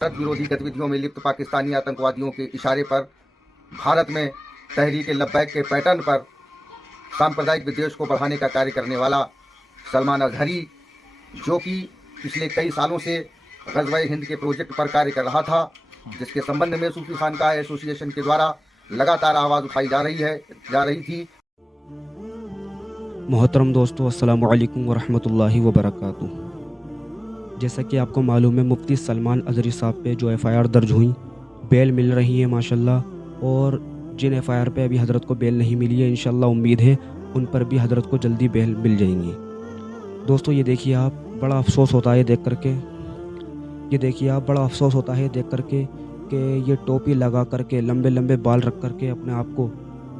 भारत विरोधी गतिविधियों में लिप्त पाकिस्तानी आतंकवादियों के इशारे पर भारत में तहरीक लब्बैक के पैटर्न पर सांप्रदायिक विद्वेष को बढ़ाने का कार्य करने वाला सलमान अजहरी, जो कि पिछले कई सालों से ग़ज़वा-ए हिंद के प्रोजेक्ट पर कार्य कर रहा था, जिसके संबंध में सूफी खानकाह एसोसिएशन के द्वारा लगातार आवाज़ उठाई जा रही थी। मोहतरम दोस्तों, अस्सलामु अलैकुम वरहमतुल्लाहि वबरकातुहू। जैसा कि आपको मालूम है, मुफ्ती सलमान अजहरी साहब पे जो एफ़आईआर दर्ज हुई, बेल मिल रही है माशाल्लाह, और जिन एफ़आईआर पे अभी हज़रत को बेल नहीं मिली है, इंशाल्लाह उम्मीद है उन पर भी हज़रत को जल्दी बेल मिल जाएंगी। दोस्तों ये देखिए आप, बड़ा अफसोस होता है देख करके, कि ये टोपी लगा करके, लंबे लंबे बाल रख करके, अपने आप को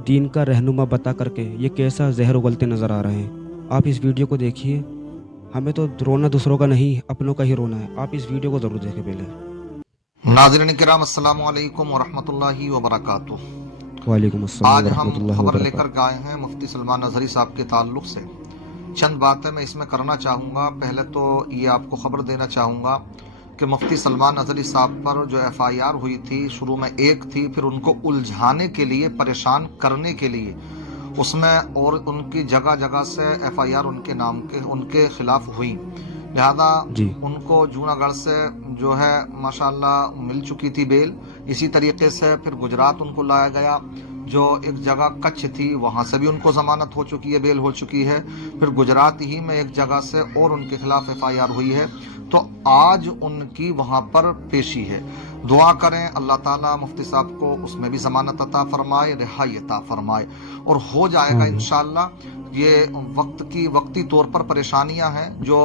दीन का रहनुमा बता करके ये कैसा जहर उगलते नज़र आ रहे हैं। आप इस वीडियो को देखिए। हमें तो रोना दूसरों का नहीं, अपनों का ही रोना है। आप इस वीडियो को ज़रूर देखें पहले। नाज़रीन किराम, अस्सलामु अलैकुम वरहमतुल्लाहि वबरकातुहू। वालेकुम अस्सलाम आज हम वरहमतुल्लाहि खबर वबरकातुहू। लेकर के आए हैं मुफ्ती सलमान अजहरी साहब के ताल्लुक़ से। चंद बातें मैं इसमें करना चाहूँगा। पहले तो ये आपको खबर देना चाहूँगा कि मुफ्ती सलमान अजहरी साहब पर जो एफ़आईआर हुई थी, शुरू में एक थी, फिर उनको उलझाने के लिए, परेशान करने के लिए उसमें और उनकी जगह जगह से एफ़आईआर उनके खिलाफ हुई। लिहाजा उनको जूनागढ़ से जो है माशाल्लाह मिल चुकी थी बेल। इसी तरीके से फिर गुजरात उनको लाया गया, जो एक जगह कच्छ थी, वहाँ से भी उनको ज़मानत हो चुकी है, बेल हो चुकी है। फिर गुजरात ही में एक जगह से और उनके खिलाफ एफ़आईआर हुई है, तो आज उनकी वहाँ पर पेशी है। दुआ करें अल्लाह ताला मुफ्ती साहब को उसमें भी ज़मानत अता फरमाए, रिहाई अता फरमाए, और हो जाएगा इंशाअल्लाह। ये वक्ती तौर पर परेशानियां हैं जो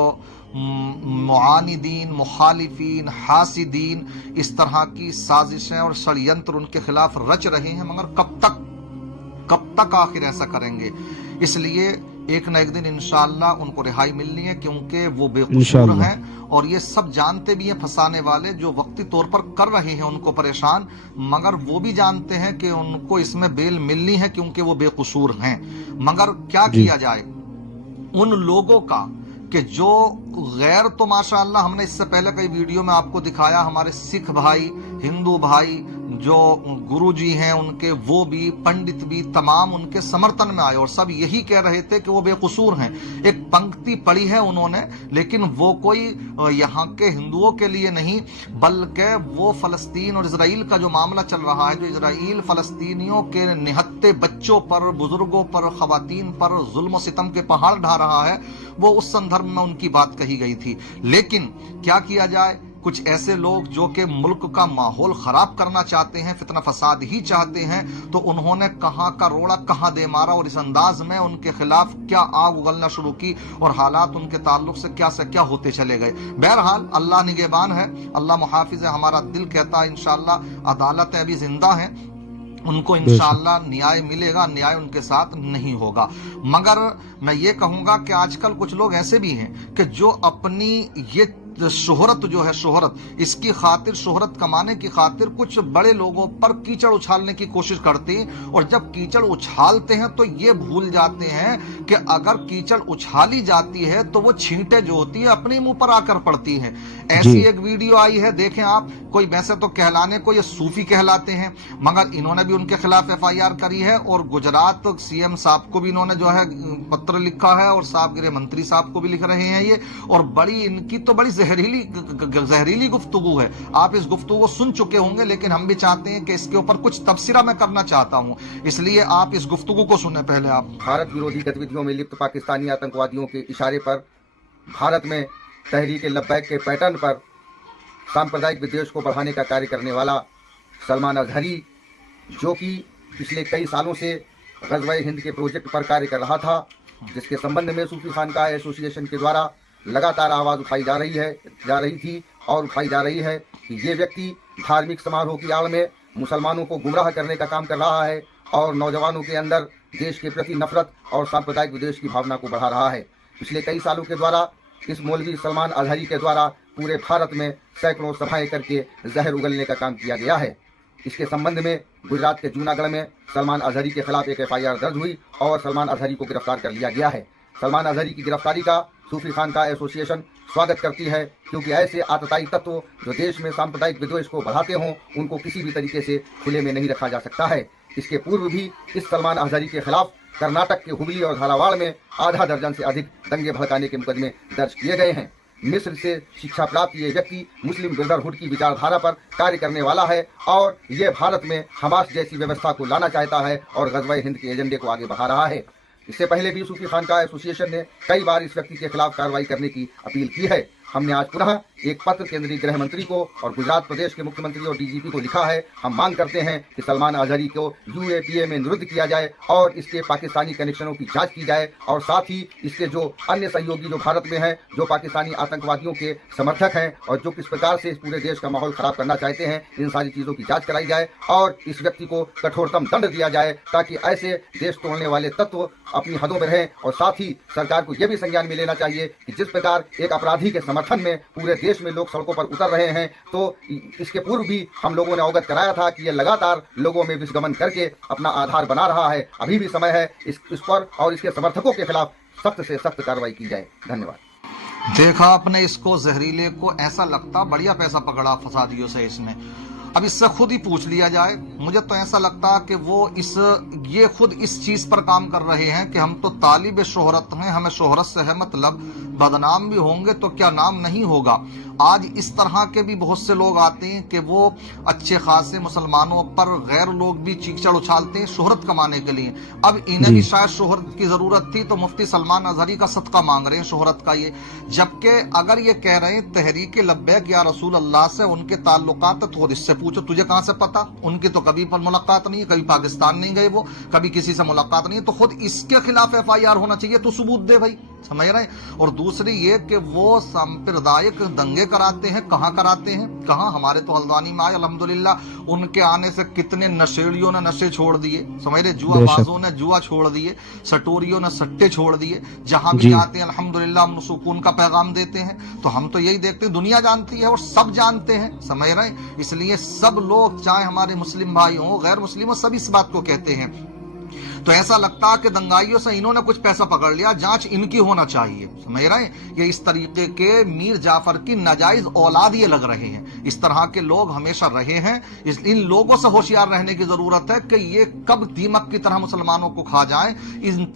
मुआनिदीन, मुखालिफीन, हासिदीन इस तरह की साजिशें और षड्यंत्र उनके खिलाफ रच रहे हैं, मगर कब तक आखिर ऐसा करेंगे। इसलिए एक न एक दिन इंशाअल्लाह उनको रिहाई मिलनी है, क्योंकि वो बेकसूर हैं और ये सब जानते भी हैं, फंसाने वाले जो वक्ती तौर पर कर रहे हैं उनको परेशान, मगर वो भी जानते हैं कि उनको इसमें बेल मिलनी है क्योंकि वो बेकसूर हैं। मगर क्या किया जाए उन लोगों का कि जो गैर, तो माशाअल्लाह हमने इससे पहले कई वीडियो में आपको दिखाया, हमारे सिख भाई, हिंदू भाई जो गुरुजी हैं उनके, वो भी, पंडित भी, तमाम उनके समर्थन में आए और सब यही कह रहे थे कि वो बेकसूर हैं। एक पंक्ति पढ़ी है उन्होंने, लेकिन वो कोई यहाँ के हिंदुओं के लिए नहीं, बल्कि वो फलस्तीन और इजराइल का जो मामला चल रहा है, जो इजराइल फलस्तीनियों के निहत्ते बच्चों पर, बुजुर्गों पर, खवातीन पर जुल्म सितम के पहाड़ ढा रहा है, वो उस संदर्भ में उनकी बात कही गई थी। लेकिन क्या किया जाए, कुछ ऐसे लोग जो कि मुल्क का माहौल खराब करना चाहते हैं, फितना फसाद ही चाहते हैं, तो उन्होंने कहां का रोड़ा कहां दे मारा और इस अंदाज में उनके खिलाफ क्या आग उगलना शुरू की और हालात उनके ताल्लुक से क्या होते चले गए। बहरहाल अल्लाह निगहबान है, अल्लाह मुहाफिज है। हमारा दिल कहता है इंशाअल्लाह अदालतें अभी जिंदा हैं, उनको इंशाअल्लाह न्याय मिलेगा, न्याय उनके साथ नहीं होगा। मगर मैं ये कहूंगा कि आजकल कुछ लोग ऐसे भी हैं कि जो अपनी ये शोहरत जो है, शोहरत इसकी खातिर, शोहरत कमाने की खातिर कुछ बड़े लोगों पर कीचड़ उछालने की कोशिश करते हैं, और जब कीचड़ उछालते हैं तो ये भूल जाते हैं कि अगर कीचड़ उछाली जाती है तो वो छींटे जो होती है अपने मुंह पर आकर पड़ती हैं। ऐसी एक वीडियो आई है, देखें आप। कोई वैसे तो कहलाने को ये सूफी कहलाते हैं, मगर इन्होंने भी उनके खिलाफ एफआईआर करी है, और गुजरात सीएम साहब को भी इन्होंने जो है पत्र लिखा है, और साहब गृह मंत्री साहब को भी लिख रहे हैं ये, और बड़ी इनकी तो बड़ी जहरीली गुफ्तगू है। आप इस गुफ्तगू को सुन चुके होंगे, लेकिन हम भी चाहते हैं कि इसके ऊपर कुछ तबसरा मैं करना चाहता हूं, इसलिए आप इस गुफ्तगू को सुने पहले आप। भारत विरोधी गतिविधियों में लिप्त पाकिस्तानी आतंकवादियों के इशारे पर भारत में तहरीक लब्बैक के पैटर्न पर सांप्रदायिक विद्वेष को बढ़ाने का कार्य करने वाला सलमान अजहरी, जो कि पिछले कई सालों से ग़ज़वा-ए हिंद के प्रोजेक्ट पर कार्य कर रहा था, जिसके संबंध में सूफी खानकाह एसोसिएशन के द्वारा लगातार आवाज़ उठाई जा रही थी और उठाई जा रही है कि ये व्यक्ति धार्मिक समारोह की आड़ में मुसलमानों को गुमराह करने का काम कर रहा है और नौजवानों के अंदर देश के प्रति नफरत और सांप्रदायिक विद्वेष की भावना को बढ़ा रहा है। पिछले कई सालों के द्वारा इस मौलवी सलमान अजहरी के द्वारा पूरे भारत में सैकड़ों सभाएं करके जहर उगलने का काम किया गया है। इसके संबंध में गुजरात के जूनागढ़ में सलमान अजहरी के खिलाफ एक एफआईआर दर्ज हुई और सलमान अजहरी को गिरफ्तार कर लिया गया है। सलमान अजहरी की गिरफ्तारी का सूफी खानका एसोसिएशन स्वागत करती है, क्योंकि ऐसे आतताई तत्व जो देश में सांप्रदायिक विद्वेष को बढ़ाते हों उनको किसी भी तरीके से खुले में नहीं रखा जा सकता है। इसके पूर्व भी इस सलमान अजहरी के खिलाफ कर्नाटक के हुबली और धारावाड़ में आधा दर्जन से अधिक दंगे भड़काने के मुकदमे दर्ज किए गए हैं। मिस्र से शिक्षा प्राप्त ये व्यक्ति मुस्लिम ब्रदरहुड की विचारधारा पर कार्य करने वाला है और ये भारत में हमास जैसी व्यवस्था को लाना चाहता है और ग़ज़वा हिंद के एजेंडे को आगे बढ़ा रहा है। इससे पहले भी सूफी खानका एसोसिएशन ने कई बार इस व्यक्ति के खिलाफ कार्रवाई करने की अपील की है। हमने आज पुनः एक पत्र केंद्रीय गृह मंत्री को और गुजरात प्रदेश के मुख्यमंत्री और डीजीपी को लिखा है। हम मांग करते हैं कि सलमान अजहरी को यूएपीए में निरुद्ध किया जाए और इसके पाकिस्तानी कनेक्शनों की जांच की जाए, और साथ ही इसके जो अन्य सहयोगी जो भारत में हैं, जो पाकिस्तानी आतंकवादियों के समर्थक हैं और जो किस प्रकार से इस पूरे देश का माहौल खराब करना चाहते हैं, इन सारी चीज़ों की जाँच कराई जाए और इस व्यक्ति को कठोरतम दंड दिया जाए, ताकि ऐसे देश तोड़ने वाले तत्व अपनी हदों में रहें। और साथ ही सरकार को यह भी संज्ञान में लेना चाहिए कि जिस प्रकार एक अपराधी के समर्थन में पूरे देश में लोग सड़कों पर उतर रहे हैं, तो इसके पूर्व भी हम लोगों ने अवगत कराया था कि यह लगातार लोगों में विषगमन करके अपना आधार बना रहा है। अभी भी समय है इस पर और इसके समर्थकों के खिलाफ सख्त से सख्त कार्रवाई की जाए। धन्यवाद। देखा आपने इसको, जहरीले को, ऐसा लगता बढ़िया पैसा पकड़ा फसादियों से इसने। अब इससे खुद ही पूछ लिया जाए। मुझे तो ऐसा लगता कि वो ये खुद इस चीज पर काम कर रहे हैं कि हम तो तालिब शोहरत हैं, हमें शोहरत से है मतलब, बदनाम भी होंगे तो क्या नाम नहीं होगा। आज इस तरह के भी बहुत से लोग आते हैं कि वो अच्छे खासे मुसलमानों पर गैर लोग भी चीखचड़ उछालते हैं शोहरत कमाने के लिए। अब इन्हें भी शायद शोहरत की जरूरत थी तो मुफ्ती सलमान अजहरी का सदका मांग रहे हैं शोहरत का ये, जबकि अगर ये कह रहे हैं तहरीक लब्बैक या रसूल अल्लाह से उनके ताल्लुकात, तो इससे पूछो तुझे कहां से पता? उनकी तो कभी पर मुलाकात नहीं है, कभी पाकिस्तान नहीं गए वो, कभी किसी से मुलाकात नहीं है, तो खुद इसके खिलाफ FIR होना चाहिए। तो सबूत दे भाई, समझ रहे हैं। और दूसरी ये कि वो सांप्रदायिक दंगे कराते हैं, कहाँ कराते हैं, कहाँ? हमारे तो हल्द्वानी में आए अल्हम्दुलिल्लाह, उनके आने से कितने नशेड़ियों ने नशे छोड़ दिए, समझ रहे, जुआबाजों ने जुआ छोड़ दिए, सटोरियों ने सट्टे छोड़ दिए। जहां भी आते हैं अल्हम्दुलिल्लाह हम सुकून का पैगाम देते हैं। तो हम तो यही देखते हैं, दुनिया जानती है और सब जानते हैं, समझ रहे हैं। इसलिए सब लोग, चाहे हमारे मुस्लिम भाई हो गैर मुस्लिम हो, सब इस बात को कहते हैं। तो ऐसा लगता है कि दंगाइयों से इन्होंने कुछ पैसा पकड़ लिया, जांच इनकी होना चाहिए, समझ रहे हैं। ये इस तरीके के मीर जाफर की नाजायज औलाद ये लग रहे हैं। इस तरह के लोग हमेशा रहे हैं। इन लोगों से होशियार रहने की जरूरत है कि ये कब दीमक की तरह मुसलमानों को खा जाए।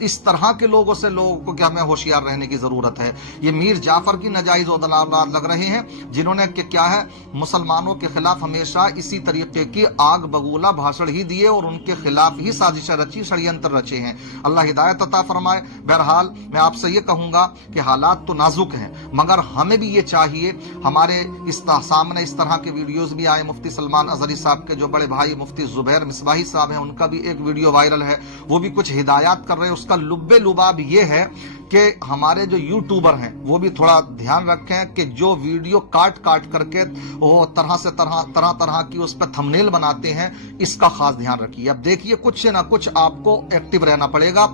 इस तरह के लोगों से लोगों को क्या हमें होशियार रहने की जरूरत है। ये मीर जाफर की नाजायज औलाद लग रहे हैं, जिन्होंने क्या है मुसलमानों के खिलाफ हमेशा इसी तरीके की आग बगूला भाषण ही दिए और उनके खिलाफ ही साजिशें रची, षड्यंत्र रचे हैं। अल्लाह हिदायत अता फरमाए। बहरहाल मैं आपसे ये कहूंगा कि हालात तो नाजुक हैं, मगर हमें भी ये चाहिए, हमारे इस सामने इस तरह के वीडियोस भी आए। मुफ्ती सलमान अजहरी साहब के जो बड़े भाई मुफ्ती जुबैर मिसबाही साहब हैं, उनका भी एक वीडियो वायरल है, वो भी कुछ हिदायत कर रहे हैं। उसका लुब्बे लुबाब ये है कि हमारे जो यूट्यूबर हैं वो भी थोड़ा ध्यान रखें कि जो वीडियो काट काट करके वो तरह की उस पर थंबनेल बनाते हैं, इसका खास ध्यान रखिए। अब देखिए, कुछ ना कुछ आपको एक्टिव रहना पड़ेगा।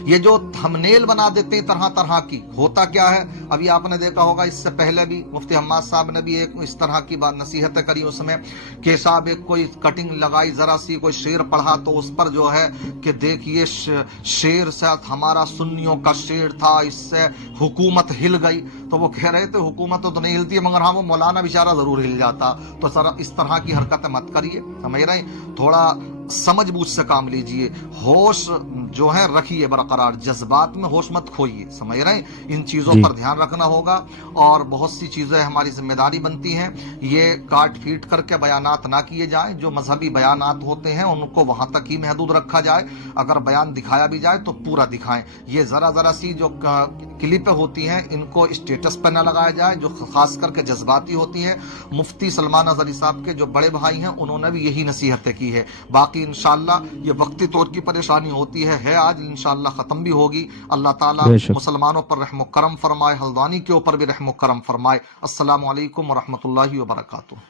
ये जो थंबनेल बना देते हैं तरह तरह की, होता क्या है, अभी आपने देखा होगा इससे पहले भी मुफ्ती हम्माद साहब ने भी एक इस तरह की बात नसीहतें करी, उसमें कि साहब एक कोई कटिंग लगाई, जरा सी कोई शेर पढ़ा तो उस पर जो है कि देखिए शेर से हमारा सुन्नियों का शेर था, इससे हुकूमत हिल गई। तो वो कह रहे थे हुकूमत तो नहीं हिलती, मगर हाँ वो मौलाना बेचारा जरूर हिल जाता। तो सर इस तरह की हरकतें मत करिए, समझ रहे हैं। थोड़ा समझ बूझ से काम लीजिए, होश जो है रखिए बरकरार, जज्बात में होश मत खोइए, समझ रहे हैं। इन चीजों पर ध्यान रखना होगा और बहुत सी चीजें हमारी जिम्मेदारी बनती हैं। ये काट फीट करके बयानात ना किए जाएं, जो मजहबी बयानात होते हैं उनको वहां तक ही महदूद रखा जाए। अगर बयान दिखाया भी जाए तो पूरा दिखाएं। ये जरा सी जो क्लिपें होती हैं इनको स्टेटस पर ना लगाया जाए, जो खास करके जज्बाती होती हैं। मुफ्ती सलमान अजहरी साहब के जो बड़े भाई हैं उन्होंने भी यही नसीहतें की है। बाकी इंशाअल्लाह ये वक्ती तौर की परेशानी होती है आज, इंशाअल्लाह खत्म भी होगी। अल्लाह ताला मुसलमानों पर रहम करम फरमाए, हल्द्वानी के ऊपर भी रहम करम फरमाए। अस्सलामु अलैकुम व रहमतुल्लाहि व बरकातुहू।